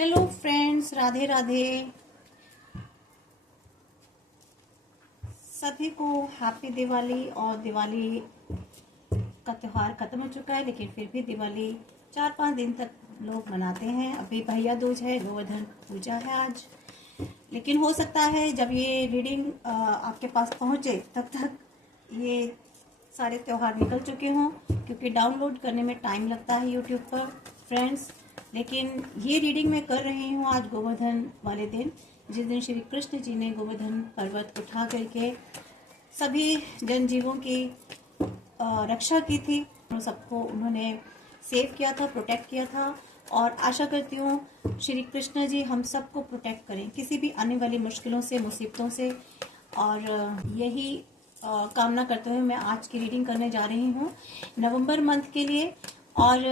Hello friends, Radhe Radhe. सभी को happy Diwali. और दिवाली का त्यौहार खत्म हो चुका है, लेकिन फिर भी दिवाली 4-5 दिन तक लोग मनाते हैं। अभी भैया दूज है, गोवर्धन पूजा है आज। लेकिन हो सकता है जब ये रीडिंग आपके पास पहुंचे तब तक ये सारे त्यौहार निकल चुके हों, क्योंकि डाउनलोड करने में टाइम लगता है यूट्यूब पर फ्रेंड्स। लेकिन ये रीडिंग मैं कर रही हूँ आज गोवर्धन वाले दिन, जिस दिन श्री कृष्ण जी ने गोवर्धन पर्वत उठा करके सभी जनजीवों की रक्षा की थी। सबको उन्होंने सेव किया था, प्रोटेक्ट किया था। और आशा करती हूँ श्री कृष्ण जी हम सबको प्रोटेक्ट करें किसी भी आने वाली मुश्किलों से, मुसीबतों से। और यही कामना करते हुए मैं आज की रीडिंग करने जा रही हूँ नवंबर मंथ के लिए। और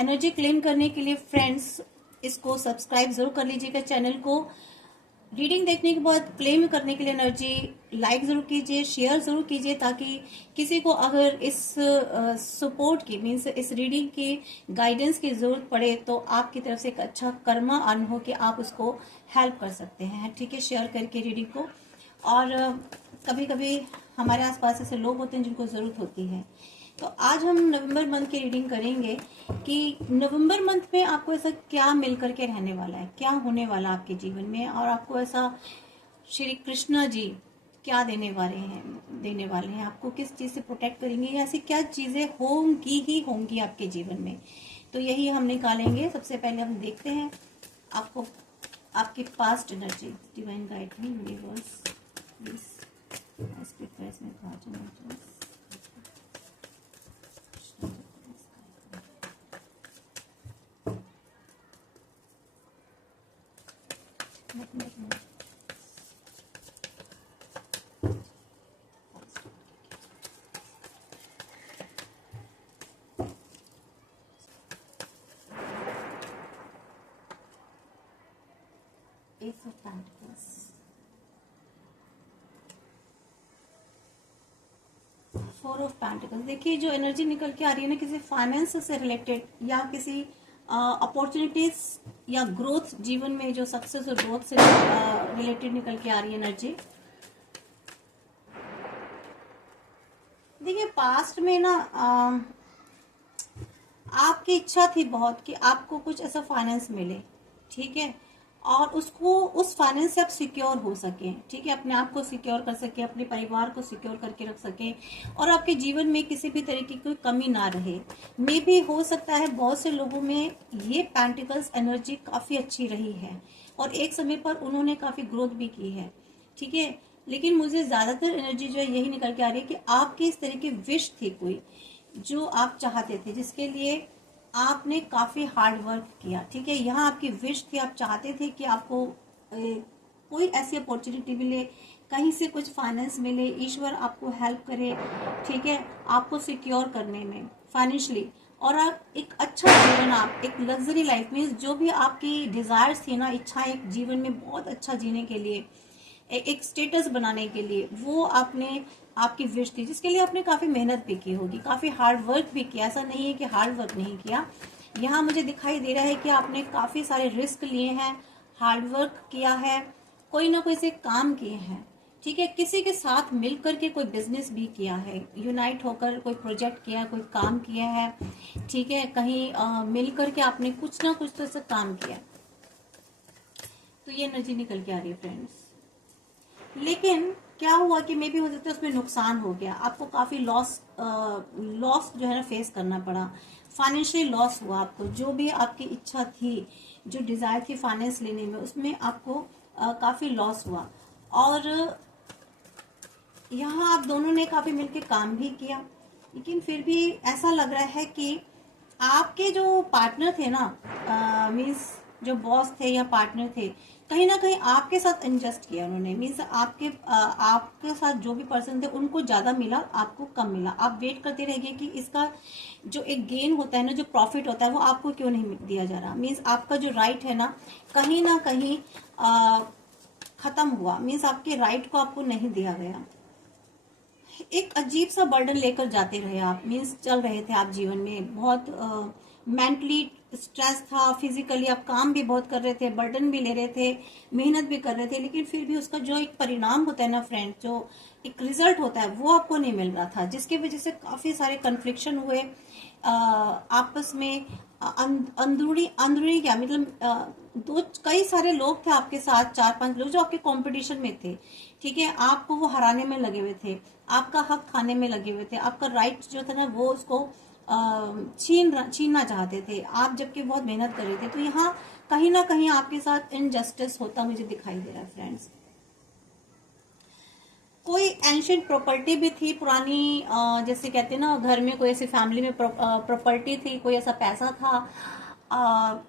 एनर्जी क्लेम करने के लिए फ्रेंड्स इसको सब्सक्राइब जरूर कर लीजिएगा चैनल को। रीडिंग देखने के बाद क्लेम करने के लिए एनर्जी लाइक जरूर कीजिए, शेयर जरूर कीजिए, ताकि किसी को अगर इस सपोर्ट की मीन्स इस रीडिंग की गाइडेंस की जरूरत पड़े तो आपकी तरफ से एक अच्छा कर्मा अर्न हो कि आप उसको हेल्प कर सकते हैं। ठीक है, शेयर करके रीडिंग को। और कभी कभी हमारे आसपास ऐसे लोग होते हैं जिनको जरूरत होती है। तो आज हम नवंबर मंथ की रीडिंग करेंगे कि नवंबर मंथ में आपको ऐसा क्या मिल करके रहने वाला है, क्या होने वाला आपके जीवन में, और आपको ऐसा श्री कृष्णा जी क्या देने वाले हैं आपको, किस चीज से प्रोटेक्ट करेंगे, या ऐसी क्या चीजें होंगी ही होंगी आपके जीवन में। तो यही हम निकालेंगे। सबसे पहले हम देखते हैं आपको आपकी past energy. Divine guide me universe please. Ace of Pentacles, Four of Pentacles। देखिए जो एनर्जी निकल के आ रही है ना, किसी फाइनेंस से रिलेटेड या किसी अपॉर्चुनिटीज या ग्रोथ, जीवन में जो सक्सेस और ग्रोथ से रिलेटेड निकल के आ रही है एनर्जी। देखिए पास्ट में ना आपकी इच्छा थी बहुत कि आपको कुछ ऐसा फाइनेंस मिले, ठीक है, और उसको उस फाइनेंस से आप सिक्योर हो सके, ठीक है, अपने आप को सिक्योर कर सके, अपने परिवार को सिक्योर करके रख सके, और आपके जीवन में किसी भी तरह की कोई कमी ना रहे। मे भी हो सकता है बहुत से लोगों में ये पेंटिकल्स एनर्जी काफी अच्छी रही है और एक समय पर उन्होंने काफी ग्रोथ भी की है, ठीक है। लेकिन मुझे ज्यादातर एनर्जी जो है यही निकल के आ रही है कि आपकी इस तरह की विश थी कोई जो आप चाहते थे, जिसके लिए आपने काफी हार्ड वर्क किया, ठीक है। यहाँ आपकी विश थी, आप चाहते थे कि आपको कोई ऐसी अपॉर्चुनिटी मिले, कहीं से कुछ फाइनेंस मिले, ईश्वर आपको हेल्प करे, ठीक है, आपको सिक्योर करने में फाइनेंशियली, और आप एक अच्छा जीवन, आप एक लग्जरी लाइफ में जो भी आपकी डिजायर्स थी ना, इच्छा एक जीवन में बहुत अच्छा जीने के लिए, एक स्टेटस बनाने के लिए, वो आपने आपकी विश थी, जिसके लिए आपने काफी मेहनत भी की होगी, काफी हार्ड वर्क भी किया। ऐसा नहीं है कि हार्ड वर्क नहीं किया। यहाँ मुझे दिखाई दे रहा है कि आपने काफी सारे रिस्क लिए हैं, हार्ड वर्क किया है, कोई ना कोई से काम किए हैं, ठीक है, किसी के साथ मिलकर के कोई बिजनेस भी किया है, यूनाइट होकर कोई प्रोजेक्ट किया है, कोई काम किया है, ठीक है, कहीं मिलकर के आपने कुछ ना कुछ तो ऐसा काम किया। तो ये एनर्जी निकल के आ रही है फ्रेंड्स। लेकिन क्या हुआ कि मे भी हो सकता है उसमें नुकसान हो गया, आपको काफी लॉस जो है ना फेस करना पड़ा, फाइनेंशियल लॉस हुआ आपको। जो भी आपकी इच्छा थी, जो डिजायर थी फाइनेंस लेने में, उसमें आपको काफी लॉस हुआ। और यहाँ आप दोनों ने काफी मिलकर काम भी किया, लेकिन फिर भी ऐसा लग रहा है कि आपके जो पार्टनर थे ना, मीन्स जो बॉस थे या पार्टनर थे, कहीं ना कहीं आपके साथ इनजस्ट किया उन्होंने। मीन्स आपके साथ जो भी पर्सन थे उनको ज्यादा मिला, आपको कम मिला। आप वेट करते रह गए कि इसका जो एक गेन होता है ना, जो प्रॉफिट होता है, वो आपको क्यों नहीं दिया जा रहा। मीन्स आपका जो राइट है ना कहीं खत्म हुआ, मीन्स आपके राइट को आपको नहीं दिया गया। एक अजीब सा बर्डन लेकर जाते रहे आप, मीन्स चल रहे थे आप जीवन में, बहुत मेंटली स्ट्रेस था, फिजिकली आप काम भी बहुत कर रहे थे, बर्डन भी ले रहे थे, मेहनत भी कर रहे थे, लेकिन फिर भी उसका जो एक परिणाम होता है ना फ्रेंड, जो एक रिजल्ट होता है वो आपको नहीं मिल रहा था, जिसकी वजह से काफी सारे कन्फ्लिक्शन हुए आपस में। अंदरूनी अंदरूनी क्या मतलब दो कई सारे लोग थे आपके साथ, 4-5 लोग जो आपके कंपटीशन में थे, ठीक है, आपको वो हराने में लगे हुए थे, आपका हक खाने में लगे हुए थे, आपका राइट जो था ना वो उसको छीनना चाहते थे आप, जबकि बहुत मेहनत कर रहे थे। तो यहाँ कहीं ना कहीं आपके साथ इनजस्टिस होता मुझे दिखाई दे रहा है फ्रेंड्स। कोई एंशियंट प्रॉपर्टी भी थी पुरानी, जैसे कहते हैं ना घर में कोई ऐसी फैमिली में प्रॉपर्टी थी, कोई ऐसा पैसा था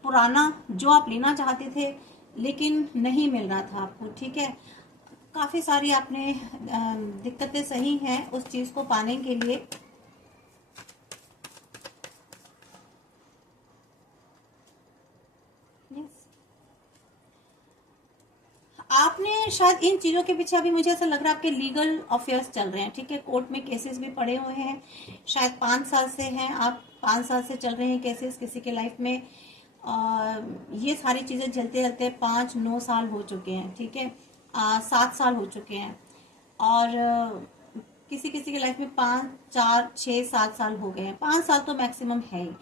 पुराना जो आप लेना चाहते थे लेकिन नहीं मिल रहा था आपको, ठीक है। काफी सारी आपने दिक्कतें सही हैं उस चीज को पाने के लिए। आपने शायद इन चीजों के पीछे, अभी मुझे ऐसा लग रहा है आपके लीगल अफेयर्स चल रहे हैं, ठीक है, कोर्ट में केसेस भी पड़े हुए हैं, शायद 5 साल से हैं आप, 5 साल से चल रहे हैं केसेस किसी के लाइफ में। ये सारी चीजें चलते चलते 5-9 साल हो चुके हैं, ठीक है, 7 साल हो चुके हैं, और किसी किसी की लाइफ में 5, 4, 6, 7 साल हो गए हैं, 5 साल तो मैक्सिमम है ही।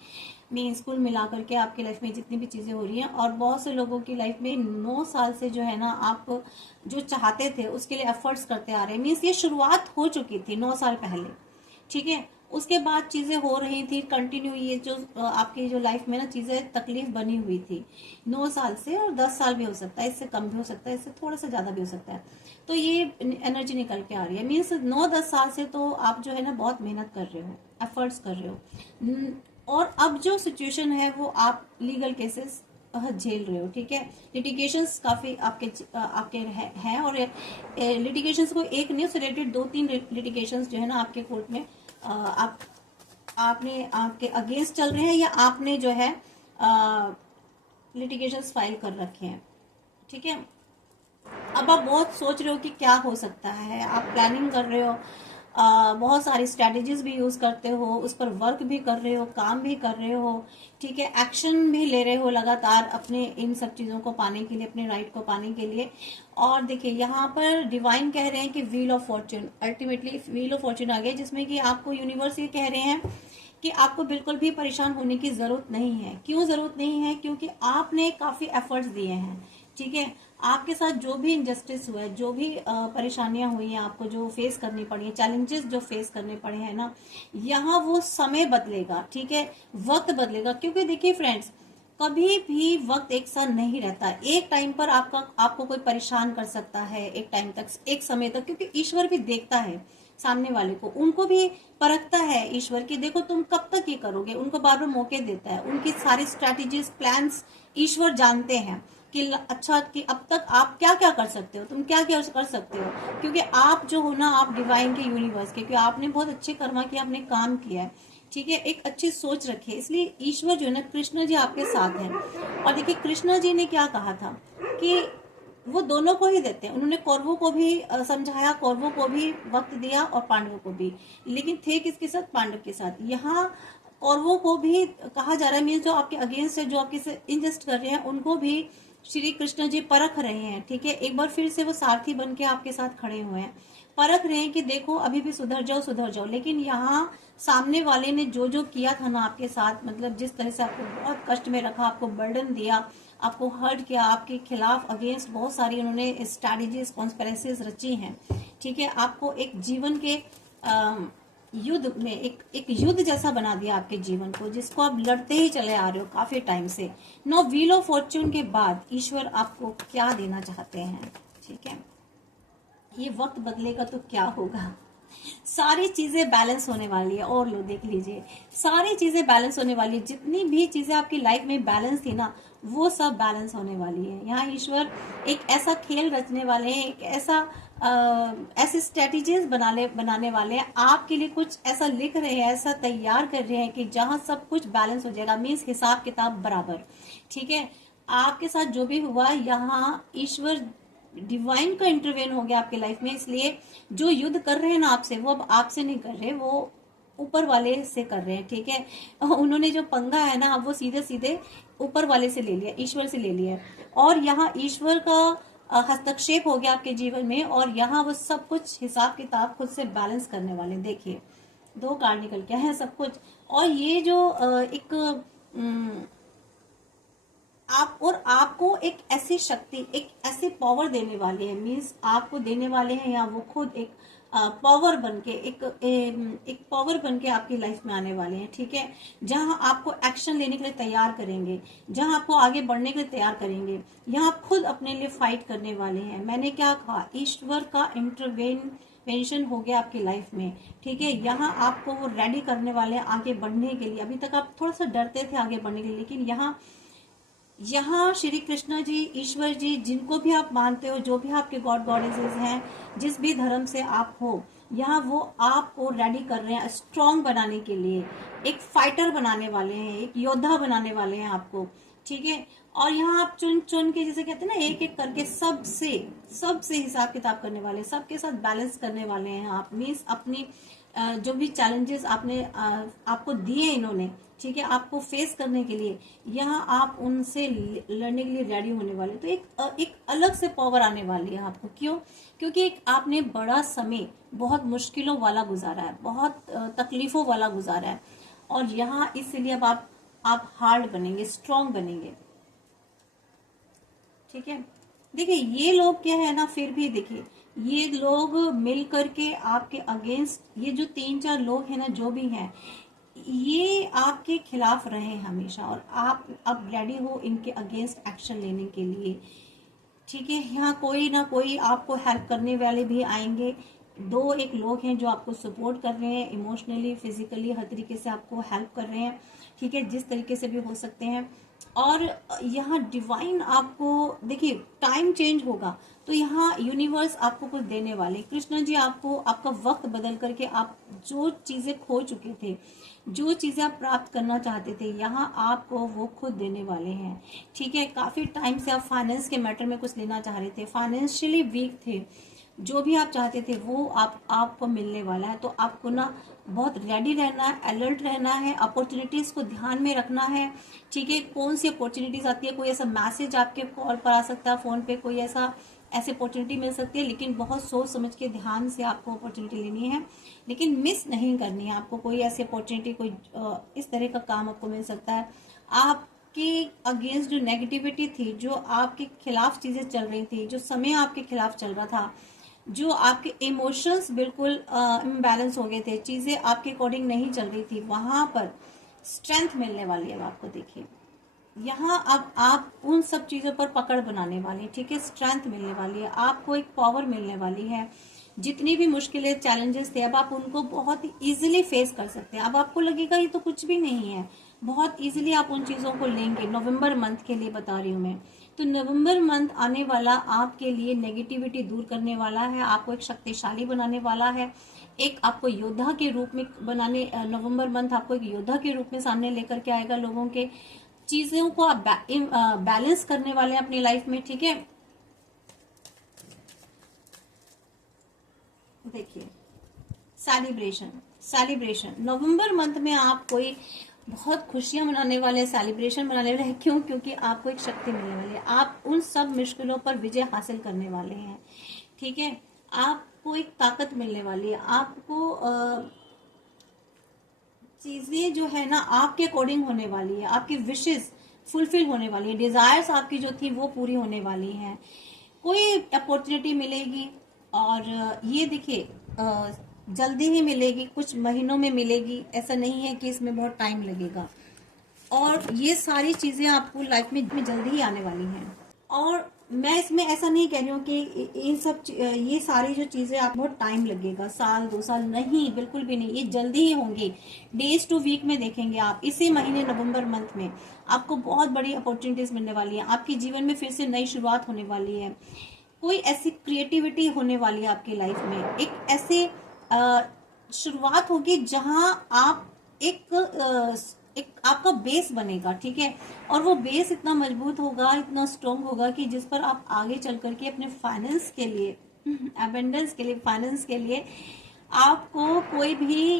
मीन स्कूल मिला करके आपकी लाइफ में जितनी भी चीज़ें हो रही हैं, और बहुत से लोगों की लाइफ में 9 साल से जो है ना आप जो चाहते थे उसके लिए एफर्ट्स करते आ रहे हैं। मीन्स ये शुरुआत हो चुकी थी 9 साल पहले, ठीक है, उसके बाद चीज़ें हो रही थी कंटिन्यू, ये जो आपकी जो लाइफ में ना चीज़ें तकलीफ बनी हुई थी 9 साल से, और 10 साल भी हो सकता है, इससे कम भी हो सकता है, इससे थोड़ा सा ज़्यादा भी हो सकता है। तो ये एनर्जी निकल के आ रही है, मीन्स 9-10 साल से तो आप जो है ना बहुत मेहनत कर रहे हो, एफर्ट्स कर रहे हो, और अब जो सिचुएशन है वो आप लीगल केसेस झेल रहे हो, ठीक है। लिटिगेशंस काफी आपके हैं, और लिटिगेशंस को एक नहीं, उससे रिलेटेड 2-3 लिटिगेशंस जो है ना आपके कोर्ट में आपने आपके अगेंस्ट चल रहे हैं, या आपने जो है लिटिगेशंस फाइल कर रखे हैं, ठीक है। अब आप बहुत सोच रहे हो कि क्या हो सकता है, आप प्लानिंग कर रहे हो, बहुत सारी स्ट्रेटेजीज भी यूज करते हो, उस पर वर्क भी कर रहे हो, काम भी कर रहे हो, ठीक है, एक्शन भी ले रहे हो लगातार अपने इन सब चीजों को पाने के लिए, अपने राइट को पाने के लिए। और देखिए यहाँ पर डिवाइन कह रहे हैं कि wheel of fortune, ultimately wheel of fortune आ गया, जिसमें कि आपको यूनिवर्स ये कह रहे हैं कि आपको बिल्कुल भी परेशान होने की जरूरत नहीं है। क्यों जरूरत नहीं है? क्योंकि आपने काफी एफर्ट्स दिए हैं, ठीक है। आपके साथ जो भी इनजस्टिस हुआ है, जो भी परेशानियां हुई हैं, आपको जो फेस करनी पड़ी है, चैलेंजेस जो फेस करने पड़े हैं ना, यहाँ वो समय बदलेगा, ठीक है, वक्त बदलेगा। क्योंकि देखिए फ्रेंड्स, कभी भी वक्त एक साथ नहीं रहता। एक टाइम पर आपको कोई परेशान कर सकता है, एक टाइम तक, एक समय तक, क्योंकि ईश्वर भी देखता है सामने वाले को, उनको भी परखता है ईश्वर की, देखो तुम कब तक ये करोगे, उनको बार बार मौके देता है, उनकी सारी स्ट्रैटेजीज प्लान्स ईश्वर जानते हैं कि अच्छा कि अब तक आप क्या क्या कर सकते हो, तुम क्या क्या कर सकते हो, क्योंकि आप जो हो ना, आप डिवाइन के, यूनिवर्स के, क्योंकि आपने बहुत अच्छे कर्मा किया, आपने काम किया है, ठीक है, एक अच्छी सोच रखी है, इसलिए ईश्वर जो है ना, कृष्ण जी आपके साथ हैं। और देखिए कृष्ण जी ने क्या कहा था कि वो दोनों को ही देते हैं, उन्होंने कौरवों को भी समझाया, कौरवों को भी वक्त दिया और पांडवों को भी, लेकिन थे किसके साथ? पांडव के साथ। यहाँ कौरवों को भी कहा जा रहा है, मीन्स जो आपके अगेंस्ट है, जो आपके इंजस्ट कर रहे हैं, उनको भी श्री कृष्ण जी परख रहे हैं, ठीक है, एक बार फिर से वो सारथी बन के आपके साथ खड़े हुए हैं, परख रहे हैं कि देखो अभी भी सुधर जाओ, सुधर जाओ। लेकिन यहाँ सामने वाले ने जो जो किया था ना आपके साथ, मतलब जिस तरह से आपको बहुत कष्ट में रखा, आपको बर्डन दिया, आपको हर्ट किया, आपके खिलाफ अगेंस्ट बहुत सारी उन्होंने स्ट्रैटेजीज, कॉन्स्पिरेसीज रची हैं, ठीक है, आपको एक जीवन के युद्ध में एक युद्ध जैसा बना दिया आपके जीवन को, जिसको आप लड़ते ही चले आ रहे हो काफी टाइम से। नो व्हील ऑफ फॉर्च्यून के बाद ईश्वर आपको क्या देना चाहते हैं, ठीक है, ये वक्त बदलेगा तो क्या होगा, सारी चीजें बैलेंस होने वाली है। और लो देख लीजिए, सारी चीजें बैलेंस होने वाली है, जितनी भी चीजें आपकी लाइफ में बैलेंस थी ना, वो सब बैलेंस होने वाली है। यहाँ ईश्वर एक ऐसा खेल रचने वाले हैं, एक ऐसा ऐसे स्ट्रेटेजीज बनाने वाले हैं आपके लिए, कुछ ऐसा लिख रहे हैं, ऐसा तैयार कर रहे हैं कि जहां सब कुछ बैलेंस हो जाएगा, मीन्स हिसाब किताब बराबर, ठीक है। आपके साथ जो भी हुआ, यहाँ ईश्वर डिवाइन का इंटरवेन हो गया आपके लाइफ में, इसलिए जो युद्ध कर रहे हैं ना आपसे, वो अब आपसे नहीं कर रहे, वो ऊपर वाले से कर रहे हैं, ठीक है। उन्होंने जो पंगा है ना, अब वो सीधे सीधे ऊपर वाले से ले लिया, ईश्वर से ले लिया, और यहाँ ईश्वर का हस्तक्षेप हो गया आपके जीवन में, और यहाँ वो सब कुछ हिसाब किताब खुद से बैलेंस करने वाले। देखिए 2 कार्ड निकल के हैं सब कुछ। और ये जो एक आप और आपको एक ऐसी शक्ति, एक ऐसी पावर देने वाले हैं, मीन्स आपको देने वाले हैं, या वो खुद एक पावर बन के एक पावर बन के आपकी लाइफ में आने वाले हैं। ठीक है, जहां आपको एक्शन लेने के लिए तैयार करेंगे, जहां आपको आगे बढ़ने के लिए तैयार करेंगे, यहाँ आप खुद अपने लिए फाइट करने वाले हैं। मैंने क्या कहा, ईश्वर का इंटरवेंशन हो गया आपकी लाइफ में। ठीक है, यहाँ आपको वो रेडी करने वाले हैं आगे बढ़ने के लिए। अभी तक आप थोड़ा सा डरते थे आगे बढ़ने के लिए, लेकिन यहाँ श्री कृष्ण जी, ईश्वर जी, जिनको भी आप मानते हो, जो भी आपके गॉड गॉडेसेस हैं, जिस भी धर्म से आप हो, यहाँ वो आपको रेडी कर रहे हैं स्ट्रॉन्ग बनाने के लिए, एक फाइटर बनाने वाले हैं, एक योद्धा बनाने वाले हैं आपको। ठीक है, और यहाँ आप चुन चुन के, जैसे कहते हैं ना, एक एक करके सबसे हिसाब किताब करने वाले, सबके साथ बैलेंस करने वाले हैं आप। मीन्स अपनी जो भी चैलेंजेस आपको दिए इन्होंने, ठीक है, आपको फेस करने के लिए, यहाँ आप उनसे लड़ने के लिए रेडी होने वाले। तो एक अलग से पावर आने वाली है आपको। क्यों? क्योंकि एक आपने बड़ा समय बहुत मुश्किलों वाला गुजारा है, बहुत तकलीफों वाला गुजारा है, और यहाँ इसलिए अब आप हार्ड बनेंगे, स्ट्रांग बनेंगे। ठीक है, देखिए ये लोग क्या है ना, फिर भी देखिए ये लोग मिल करके आपके अगेंस्ट, ये जो 3-4 लोग हैं ना, जो भी हैं, ये आपके खिलाफ रहे हमेशा, और आप अब रेडी हो इनके अगेंस्ट एक्शन लेने के लिए। ठीक है, यहाँ कोई ना कोई आपको हेल्प करने वाले भी आएंगे। 2-1 लोग हैं जो आपको सपोर्ट कर रहे हैं, इमोशनली, फिजिकली, हर तरीके से आपको हेल्प कर रहे हैं। ठीक है, जिस तरीके से भी हो सकते हैं। और यहाँ डिवाइन आपको, देखिए टाइम चेंज होगा, तो यहाँ यूनिवर्स आपको कुछ देने वाले। कृष्ण जी आपको आपका वक्त बदल करके आप जो चीजें खो चुके थे, जो चीजें आप प्राप्त करना चाहते थे, यहाँ आपको वो खुद देने वाले हैं। ठीक है, काफी टाइम से आप फाइनेंस के मैटर में कुछ लेना चाह रहे थे, फाइनेंशियली वीक थे, जो भी आप चाहते थे वो आपको मिलने वाला है। तो आपको ना बहुत रेडी रहना है, अलर्ट रहना है, अपॉर्चुनिटीज को ध्यान में रखना है। ठीक है, कौन सी अपॉर्चुनिटीज आती है, कोई ऐसा मैसेज आपके कॉल पर आ सकता है, फोन पे कोई ऐसी अपॉर्चुनिटी मिल सकती है, लेकिन बहुत सोच समझ के ध्यान से आपको अपॉर्चुनिटी लेनी है, लेकिन मिस नहीं करनी है आपको। कोई ऐसी अपॉर्चुनिटी, कोई इस तरह का काम आपको मिल सकता है। आपके अगेंस्ट जो नेगेटिविटी थी, जो आपके खिलाफ चीजें चल रही थी, जो समय आपके खिलाफ चल रहा था, जो आपके इमोशंस बिल्कुल इम्बैलेंस हो गए थे, चीजें आपके अकॉर्डिंग नहीं चल रही थी, वहां पर स्ट्रेंथ मिलने वाली है आपको। देखिए यहाँ अब आप उन सब चीजों पर पकड़ बनाने वाले हैं। ठीक है, स्ट्रेंथ मिलने वाली है आपको, एक पावर मिलने वाली है। जितनी भी मुश्किलें, चैलेंजेस थे, अब आप उनको बहुत इजीली फेस कर सकते हैं। अब आपको लगेगा ये तो कुछ भी नहीं है, बहुत इजीली आप उन चीजों को लेंगे। नवंबर मंथ के लिए बता रही हूँ मैं, तो नवंबर मंथ आने वाला आपके लिए नेगेटिविटी दूर करने वाला है, आपको एक शक्तिशाली बनाने वाला है, एक आपको योद्धा के रूप में बनाने, नवंबर मंथ आपको एक योद्धा के रूप में सामने लेकर के आएगा। लोगों के चीजों को आप बैलेंस करने वाले हैं अपनी लाइफ में। ठीक है, देखिए सेलिब्रेशन नवंबर मंथ में आप कोई बहुत खुशियां मनाने वाले, सेलिब्रेशन मनाने वाले हैं। क्यों? क्योंकि आपको एक शक्ति मिलने वाली है, आप उन सब मुश्किलों पर विजय हासिल करने वाले हैं। ठीक है, आपको एक ताकत मिलने वाली है, आपको चीजें जो है ना आपके अकॉर्डिंग होने वाली है, आपकी विशेस फुलफिल होने वाली है, डिजायर्स आपकी जो थी वो पूरी होने वाली है, कोई अपॉर्चुनिटी मिलेगी। और ये देखिए जल्दी ही मिलेगी, कुछ महीनों में मिलेगी, ऐसा नहीं है कि इसमें बहुत टाइम लगेगा। और ये सारी चीजें आपको लाइफ में जल्दी ही आने वाली हैं। और मैं इसमें ऐसा नहीं कह रही हूँ कि इन सब ये सारी जो चीजें आप बहुत टाइम लगेगा, 1-2 साल नहीं, बिल्कुल भी नहीं, ये जल्दी ही होंगी। डेज टू वीक में देखेंगे आप, इसी महीने नवंबर मंथ में आपको बहुत बड़ी अपॉर्चुनिटीज मिलने वाली है, आपके जीवन में फिर से नई शुरुआत होने वाली है, कोई ऐसी क्रिएटिविटी होने वाली है आपकी लाइफ में, एक ऐसी शुरुआत होगी जहां आप एक आपका बेस बनेगा। ठीक है, और वो बेस इतना मजबूत होगा, इतना स्ट्रॉन्ग होगा कि जिस पर आप आगे चल करके अपने फाइनेंस के लिए, एबेंडेंस के लिए, फाइनेंस के लिए आपको कोई भी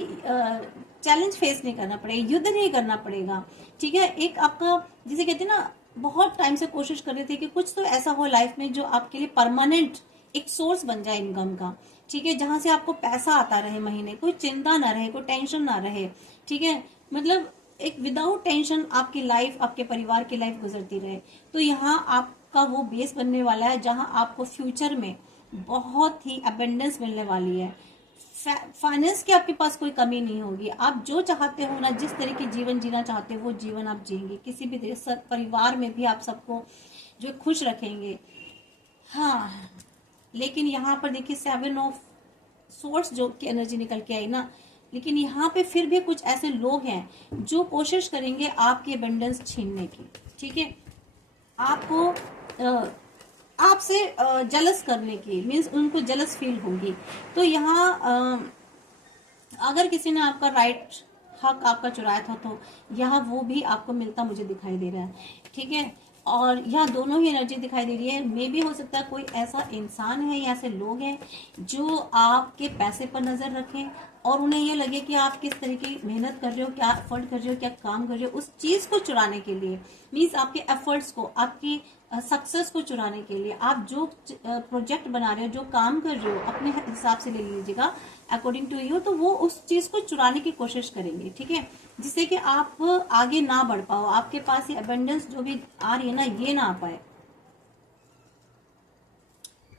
चैलेंज फेस नहीं करना पड़ेगा, युद्ध नहीं करना पड़ेगा। ठीक है, एक आपका जिसे कहते हैं ना, बहुत टाइम से कोशिश कर रहे थे कि कुछ तो ऐसा हो लाइफ में जो आपके लिए परमानेंट एक सोर्स बन जाए इनकम का। ठीक है, जहां से आपको पैसा आता रहे महीने, कोई चिंता ना रहे, कोई टेंशन ना रहे। ठीक है, मतलब एक विदाउट टेंशन आपकी लाइफ, आपके परिवार की लाइफ गुजरती रहे। तो यहाँ आपका वो बेस बनने वाला है जहां आपको फ्यूचर में बहुत ही अबेंडेंस मिलने वाली है। फाइनेंस की आपके पास कोई कमी नहीं होगी। आप जो चाहते हो ना, जिस तरह की जीवन जीना चाहते हो वो जीवन आप जिएंगे। किसी भी तरह परिवार में भी आप सबको जो खुश रखेंगे। हाँ, लेकिन यहाँ पर देखिए 7 ऑफ सोर्स जो की एनर्जी निकल के आई ना, लेकिन यहाँ पे फिर भी कुछ ऐसे लोग हैं जो कोशिश करेंगे आपकी अबेंडेंस छीनने की। ठीक है, आपको आपसे जलस करने की, मीन्स उनको जलस फील होगी। तो यहाँ अगर किसी ने आपका राइट हक आपका चुराया था तो यहाँ वो भी आपको मिलता मुझे दिखाई दे रहा है। ठीक है, और यहाँ दोनों ही एनर्जी दिखाई दे रही है। मे भी हो सकता है कोई ऐसा इंसान है या ऐसे लोग हैं जो आपके पैसे पर नजर रखें और उन्हें ये लगे कि आप किस तरह की मेहनत कर रहे हो, क्या एफर्ट कर रहे हो, क्या काम कर रहे हो, उस चीज को चुराने के लिए, मीन्स आपके एफर्ट्स को, आपकी सक्सेस को चुराने के लिए। आप जो प्रोजेक्ट बना रहे हो, जो काम कर रहे हो, अपने हिसाब से ले लीजिएगा अकॉर्डिंग टू यू, तो वो उस चीज को चुराने की कोशिश करेंगे। ठीक है, जिससे कि आप आगे ना बढ़ पाओ, आपके पास ये अबेंडेंस जो भी आ रही है ना, ये ना आ पाए।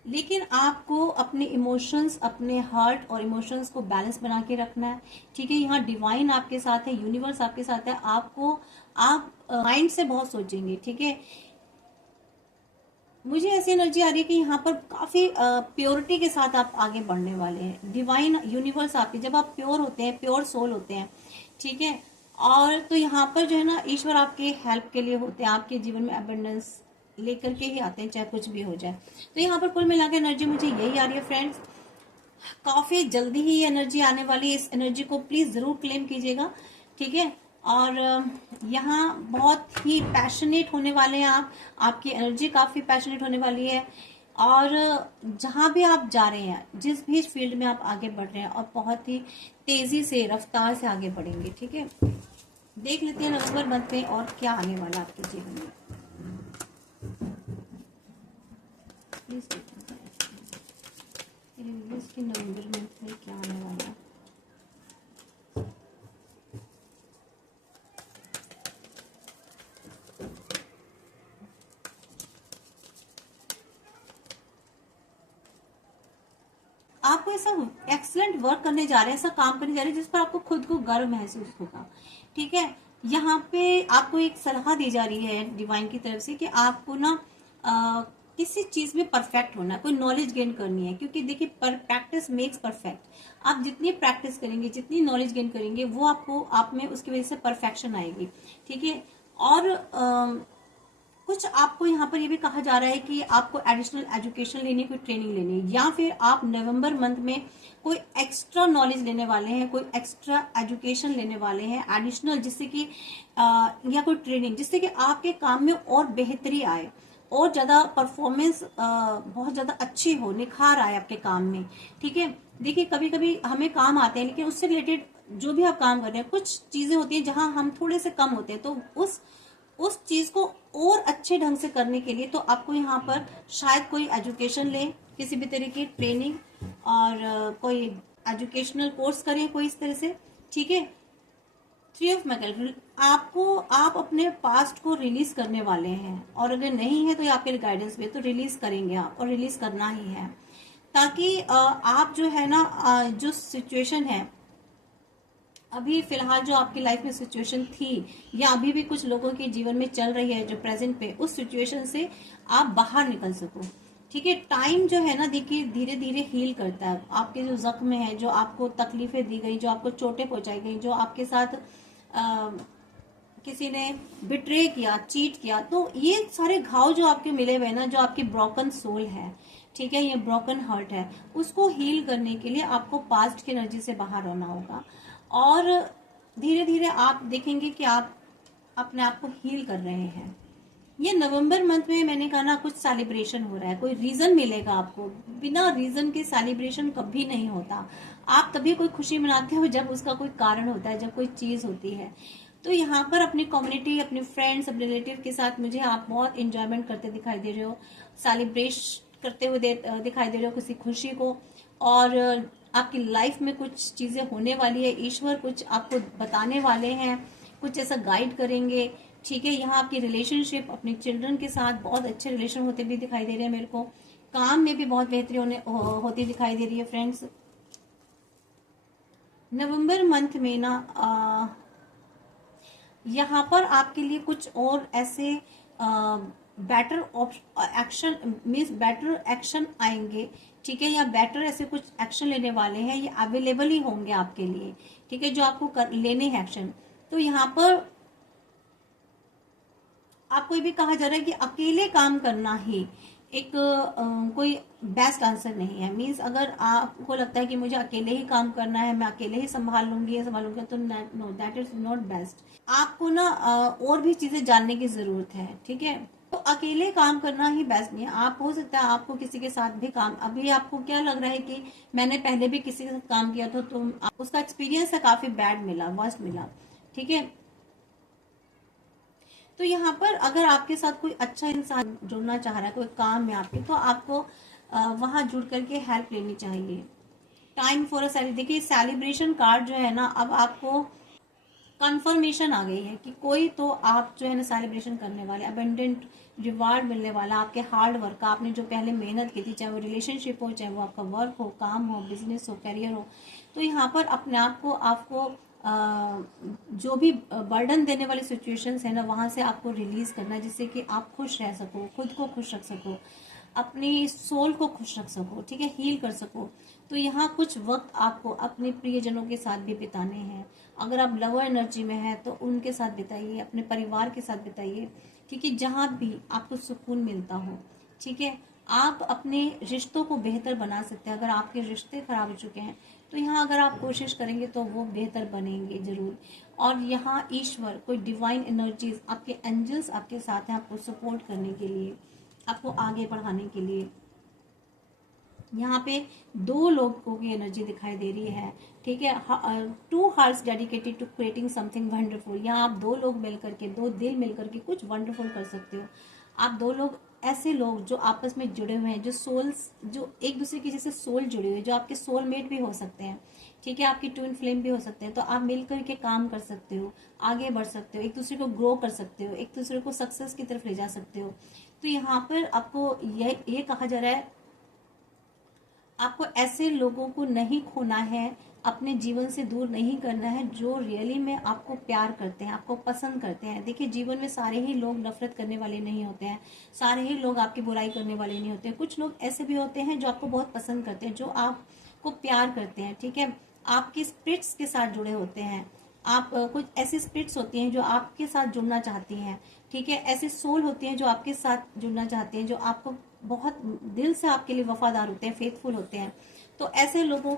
लेकिन आपको अपने इमोशंस, अपने हार्ट और इमोशंस को बैलेंस बना के रखना है। ठीक है, यहाँ डिवाइन आपके साथ है, यूनिवर्स आपके साथ है। आपको आप माइंड से बहुत सोचेंगे। ठीक है, मुझे ऐसी एनर्जी आ रही है कि यहाँ पर काफी प्योरिटी के साथ आप आगे बढ़ने वाले हैं। डिवाइन यूनिवर्स आपके, जब आप प्योर होते हैं, प्योर सोल होते हैं, ठीक है, और तो यहाँ पर जो है ना, ईश्वर आपके हेल्प के लिए होते हैं, आपके जीवन में अबेंडेंस लेकर के ही आते हैं, चाहे कुछ भी हो जाए। तो यहाँ पर कुल मिलाकर एनर्जी मुझे यही आ रही है फ्रेंड्स। काफी जल्दी ही ये एनर्जी आने वाली है। इस एनर्जी को प्लीज जरूर क्लेम कीजिएगा। ठीक है, और यहाँ बहुत ही पैशनेट होने वाले हैं आप, आपकी एनर्जी काफी पैशनेट होने वाली है। और जहां भी आप जा रहे हैं, जिस भी फील्ड में आप आगे बढ़ रहे हैं, और बहुत ही तेजी से, रफ्तार से आगे बढ़ेंगे। ठीक है, देख लेते हैं नवंबर मंथ में और क्या आने वाला आपके जीवन में। प्लीज इसके नवंबर मंथ में क्या आने वाला है। आपको ऐसा एक्सलेंट वर्क करने जा रहे हैं, ऐसा काम करने जा रहे हैं जिस पर आपको खुद को गर्व महसूस होगा। ठीक है, यहाँ पे आपको एक सलाह दी जा रही है डिवाइन की तरफ से कि आपको ना किसी चीज में परफेक्ट होना है, कोई नॉलेज गेन करनी है। क्योंकि देखिए, प्रैक्टिस मेक्स परफेक्ट। आप जितनी प्रैक्टिस करेंगे, जितनी नॉलेज गेन करेंगे, वो आपको, आप में उसकी वजह से परफेक्शन आएगी। ठीक है, और कुछ आपको यहाँ पर ये भी कहा जा रहा है कि आपको एडिशनल एजुकेशन लेनी, कोई ट्रेनिंग लेनी है, या फिर आप नवंबर मंथ में कोई एक्स्ट्रा नॉलेज लेने वाले हैं, कोई एक्स्ट्रा एजुकेशन लेने वाले हैं एडिशनल, जिससे कि या कोई ट्रेनिंग, जिससे कि आपके काम में और बेहतरी आए, और ज्यादा परफॉर्मेंस बहुत ज्यादा अच्छी हो, निखार आए आपके काम में। ठीक है, देखिए कभी कभी हमें काम आते हैं, लेकिन उससे रिलेटेड जो भी आप काम कर रहे हैं, कुछ चीजें होती हैं जहां हम थोड़े से कम होते हैं, तो उस चीज को और अच्छे ढंग से करने के लिए तो आपको यहाँ पर शायद कोई एजुकेशन ले, किसी भी तरह की ट्रेनिंग, और कोई एजुकेशनल कोर्स करें कोई इस तरह से। ठीक है, 3 ऑफ मेटल, आप अपने पास्ट को रिलीज करने वाले हैं, और अगर नहीं है तो आपके गाइडेंस में तो रिलीज करेंगे आप, और रिलीज करना ही है, ताकि आप जो है ना, जो सिचुएशन है अभी फिलहाल, जो आपकी लाइफ में सिचुएशन थी, या अभी भी कुछ लोगों के जीवन में चल रही है जो प्रेजेंट पे, उस सिचुएशन से आप बाहर निकल सको। ठीक है, टाइम जो है ना, देखिए धीरे धीरे हील करता है। आपके जो जख्म है, जो आपको तकलीफें दी गई, जो आपको चोटें पहुंचाई गई, जो आपके साथ किसी ने बिट्रे किया, चीट किया, तो ये सारे घाव जो आपके मिले हुए ना, जो आपकी ब्रोकन सोल है, ठीक है, ये ब्रोकन हार्ट है, उसको हील करने के लिए आपको पास्ट की एनर्जी से बाहर आना होगा। और धीरे धीरे आप देखेंगे कि आप अपने आप को हील कर रहे हैं। ये नवंबर मंथ में मैंने कहा ना, कुछ सेलिब्रेशन हो रहा है, कोई रीजन मिलेगा आपको। बिना रीजन के सेलिब्रेशन कभी नहीं होता। आप तभी कोई खुशी मनाते हो जब उसका कोई कारण होता है, जब कोई चीज होती है। तो यहाँ पर अपनी कम्युनिटी, अपने फ्रेंड्स, अपने रिलेटिव के साथ मुझे आप बहुत इंजॉयमेंट करते दिखाई दे रहे हो, सेलिब्रेट करते हुए दिखाई दे रहे हो किसी खुशी को। और आपकी लाइफ में कुछ चीजें होने वाली है, ईश्वर कुछ आपको बताने वाले हैं, कुछ ऐसा गाइड करेंगे। ठीक है, यहाँ आपकी रिलेशनशिप अपने चिल्ड्रन के साथ बहुत अच्छे रिलेशन होते भी दिखाई दे रहे हैं मेरे को। काम में भी बहुत बेहतरी होती दिखाई दे रही है फ्रेंड्स। नवंबर मंथ में ना यहाँ पर आपके लिए कुछ और ऐसे better action means better action आएंगे। ठीक है, या बेटर ऐसे कुछ एक्शन लेने वाले हैं, ये अवेलेबल ही होंगे आपके लिए। ठीक है, जो आपको लेने हैं एक्शन। तो यहाँ पर आपको ये भी कहा जा रहा है कि अकेले काम करना ही एक कोई बेस्ट आंसर नहीं है। मीन्स अगर आपको लगता है कि मुझे अकेले ही काम करना है, मैं अकेले ही संभालूंगी, तो no, that is not best. आपको ना और भी चीजें जानने की जरूरत है। ठीक है, तो अकेले काम करना ही बेस्ट नहीं है। आप हो सकता है आपको किसी के साथ भी काम, अभी आपको क्या लग रहा है कि मैंने पहले भी किसी के साथ काम किया था, तो उसका एक्सपीरियंस है काफी बैड मिला, वर्स्ट मिला। ठीक है, तो यहाँ पर अगर आपके साथ कोई अच्छा इंसान जुड़ना चाह रहा है कोई काम में आपके, तो आपको वहां जुड़ करके हेल्प लेनी चाहिए। टाइम फॉर अ सेलिब्रेशन, देखिए सेलिब्रेशन कार्ड जो है ना, अब आपको कंफर्मेशन आ गई है कि कोई तो आप जो है ना सेलिब्रेशन करने वाले, अबेंडेंट रिवार्ड मिलने वाला आपके हार्ड वर्क का। आपने जो पहले मेहनत की थी, चाहे वो रिलेशनशिप हो, चाहे वो आपका वर्क हो, काम हो, बिजनेस हो, करियर हो, तो यहाँ पर अपने आप को आपको जो भी बर्डन देने वाली सिचुएशंस है ना, वहां से आपको रिलीज करना है, जिससे कि आप खुश रह सको, खुद को खुश रख सको, अपनी सोल को खुश रख सको। ठीक है, हील कर सको। तो यहाँ कुछ वक्त आपको अपने प्रियजनों के साथ भी बिताने हैं। अगर आप लवर एनर्जी में है तो उनके साथ बिताइए, अपने परिवार के साथ बिताइए। ठीक है, जहां भी आपको सुकून मिलता हो। ठीक है, आप अपने रिश्तों को बेहतर बना सकते हैं। अगर आपके रिश्ते खराब हो चुके हैं, तो यहाँ अगर आप कोशिश करेंगे तो वो बेहतर बनेंगे जरूर। और यहाँ ईश्वर, कोई डिवाइन एनर्जीज, आपके एंजल्स आपके साथ हैं, आपको सपोर्ट करने के लिए, आपको आगे बढ़ाने के लिए। यहाँ पे 2 लोगों की एनर्जी दिखाई दे रही है। ठीक है, 2 hearts dedicated to creating something wonderful. यहाँ आप 2 लोग मिलकर के, 2 दिल मिलकर के कुछ वंडरफुल कर सकते हो। आप 2 लोग, ऐसे लोग जो आपस में जुड़े हुए हैं, जो सोल्स, जो एक दूसरे की जैसे सोल जुड़े हुए, जो आपके सोलमेट भी हो सकते हैं। ठीक है, आपकी ट्विन फ्लेम भी हो सकते हैं। तो आप मिलकर के काम कर सकते हो, आगे बढ़ सकते हो, एक दूसरे को ग्रो कर सकते हो, एक दूसरे को सक्सेस की तरफ ले जा सकते हो। तो यहाँ पर आपको ये कहा जा रहा है, आपको ऐसे लोगों को नहीं खोना है, अपने जीवन से दूर नहीं करना है, जो रियली में आपको प्यार करते हैं, आपको पसंद करते हैं। देखिए, जीवन में सारे ही लोग नफरत करने वाले नहीं होते हैं, सारे ही लोग आपकी बुराई करने वाले नहीं होते हैं। कुछ लोग ऐसे भी होते हैं जो आपको बहुत पसंद करते हैं, जो आपको प्यार करते हैं। ठीक है, आपके स्पिरिट्स के साथ जुड़े होते हैं। आप कुछ ऐसी स्पिरिट्स होती हैं जो आपके साथ जुड़ना चाहती हैं। ठीक है, ऐसी सोल होती हैं जो आपके साथ जुड़ना चाहते हैं, जो आपको बहुत दिल से आपके लिए वफादार होते हैं, फेथफुल होते हैं। तो ऐसे लोगों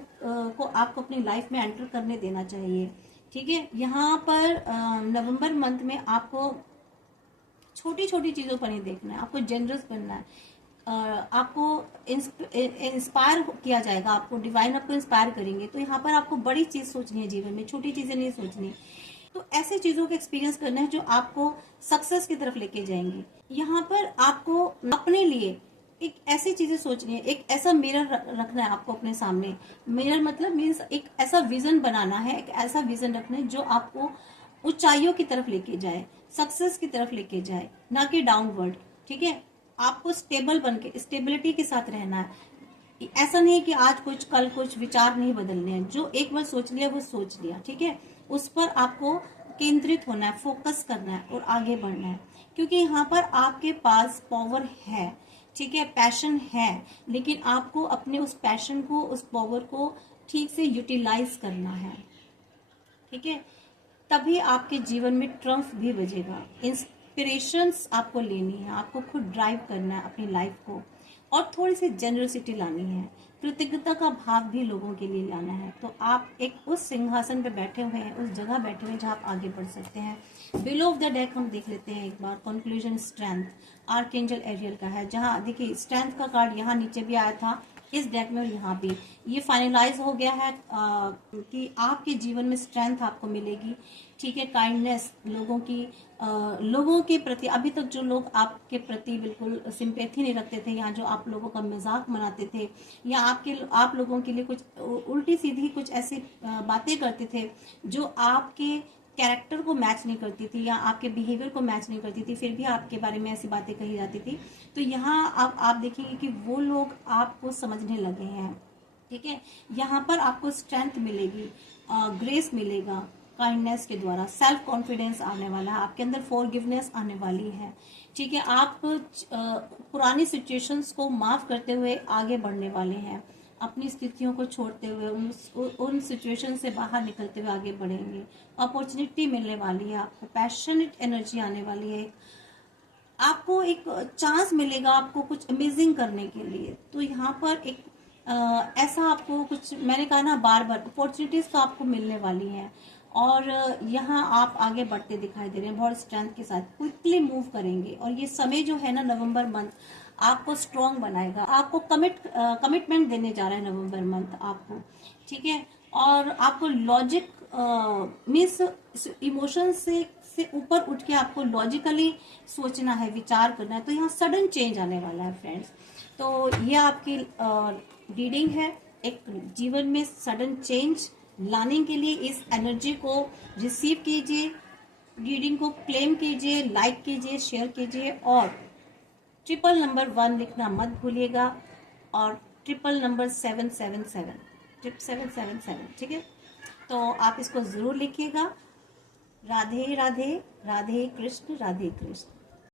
को आपको अपनी लाइफ में एंटर करने देना चाहिए। ठीक है, यहाँ पर नवंबर मंथ में आपको छोटी छोटी चीजों पर नहीं देखना है, आपको जनरस बनना है। आपको इंस्पायर किया जाएगा, आपको डिवाइन आपको इंस्पायर करेंगे। तो यहाँ पर आपको बड़ी चीज सोचनी है जीवन में, छोटी चीजें नहीं सोचनी। तो ऐसे चीजों का एक्सपीरियंस करना है जो आपको सक्सेस की तरफ लेके जाएंगे। यहाँ पर आपको अपने लिए एक ऐसी चीजें सोचनी है, एक ऐसा मिरर रखना है आपको अपने सामने। मिरर मतलब मीन्स एक ऐसा विजन बनाना है, एक ऐसा विजन रखना है जो आपको ऊंचाइयों की तरफ लेके जाए, सक्सेस की तरफ लेके जाए, ना कि डाउनवर्ड। ठीक है, आपको स्टेबल बन के, स्टेबिलिटी के साथ रहना है। ऐसा नहीं है कि आज कुछ कल कुछ, विचार नहीं बदलने हैं। जो एक बार सोच लिया वो सोच लिया। ठीक है, उस पर आपको केंद्रित होना है, फोकस करना है और आगे बढ़ना है। क्योंकि यहाँ पर आपके पास पावर है। ठीक है, पैशन है, लेकिन आपको अपने उस पैशन को, उस पावर को ठीक से यूटिलाइज करना है। ठीक है, तभी आपके जीवन में ट्रम्फ भी बजेगा। इंस्पिरेशंस आपको लेनी है, आपको खुद ड्राइव करना है अपनी लाइफ को, और थोड़ी सी जेनरसिटी लानी है, कृतज्ञता का भाव भी लोगों के लिए लाना है। तो आप एक उस सिंहासन पे बैठे हुए हैं, उस जगह बैठे हुए हैं जहाँ आप आगे बढ़ सकते हैं। बिलो ऑफ द डेक हम देख लेते हैं एक बार। कंक्लूजन स्ट्रेंथ आर्कएंजल एरियल का है, जहां देखिए स्ट्रेंथ का कार्ड यहाँ नीचे भी आया था इस डेक में और यहाँ भी ये फाइनलाइज हो गया है कि आपके जीवन में स्ट्रेंथ आपको मिलेगी। ठीक है, काइंडनेस लोगों के प्रति, अभी तक जो लोग आपके प्रति बिल्कुल सिंपैथी नहीं रखते थे या जो आप लोगों का मजाक बनाते थे या आप लोगों के लिए कुछ उल्टी सीधी कुछ ऐसी बातें करते थे जो आपके कैरेक्टर को मैच नहीं करती थी या आपके बिहेवियर को मैच नहीं करती थी, फिर भी आपके बारे में ऐसी बातें कही जाती थी, तो यहाँ आप देखेंगे कि वो लोग आपको समझने लगे हैं। ठीक है, यहाँ पर आपको स्ट्रेंथ मिलेगी, ग्रेस मिलेगा काइंडनेस के द्वारा, सेल्फ कॉन्फिडेंस आने वाला है आपके अंदर, फॉरगिवनेस आने वाली है। ठीक है, आप पुरानी सिचुएशंस को माफ करते हुए आगे बढ़ने वाले हैं, अपनी स्थितियों को छोड़ते हुए उन सिचुएशन से बाहर निकलते हुए आगे बढ़ेंगे। अपॉर्चुनिटी मिलने वाली है आपको, पैशनेट एनर्जी आने वाली है, आपको एक चांस मिलेगा आपको कुछ अमेजिंग करने के लिए। तो यहाँ पर एक ऐसा आपको कुछ, मैंने कहा ना बार बार, अपॉर्चुनिटीज तो आपको मिलने वाली हैं और यहाँ आप आगे बढ़ते दिखाई दे रहे हैं बहुत स्ट्रेंथ के साथ, क्विकली मूव करेंगे। और ये समय जो है ना नवंबर मंथ आपको स्ट्रॉन्ग बनाएगा, आपको कमिटमेंट देने जा रहा है नवंबर मंथ आपको। ठीक है, और आपको लॉजिक मीन्स इमोशन से ऊपर उठ के आपको लॉजिकली सोचना है, विचार करना है, तो यहाँ सडन चेंज आने वाला है फ्रेंड्स। तो ये आपकी रीडिंग है, एक जीवन में सडन चेंज लाने के लिए इस एनर्जी को रिसीव कीजिए, रीडिंग को क्लेम कीजिए, लाइक कीजिए, शेयर कीजिए और ट्रिपल नंबर 1 लिखना मत भूलिएगा और ट्रिपल नंबर 777। ठीक है, तो आप इसको जरूर लिखिएगा। राधे राधे, राधे कृष्ण, राधे कृष्ण।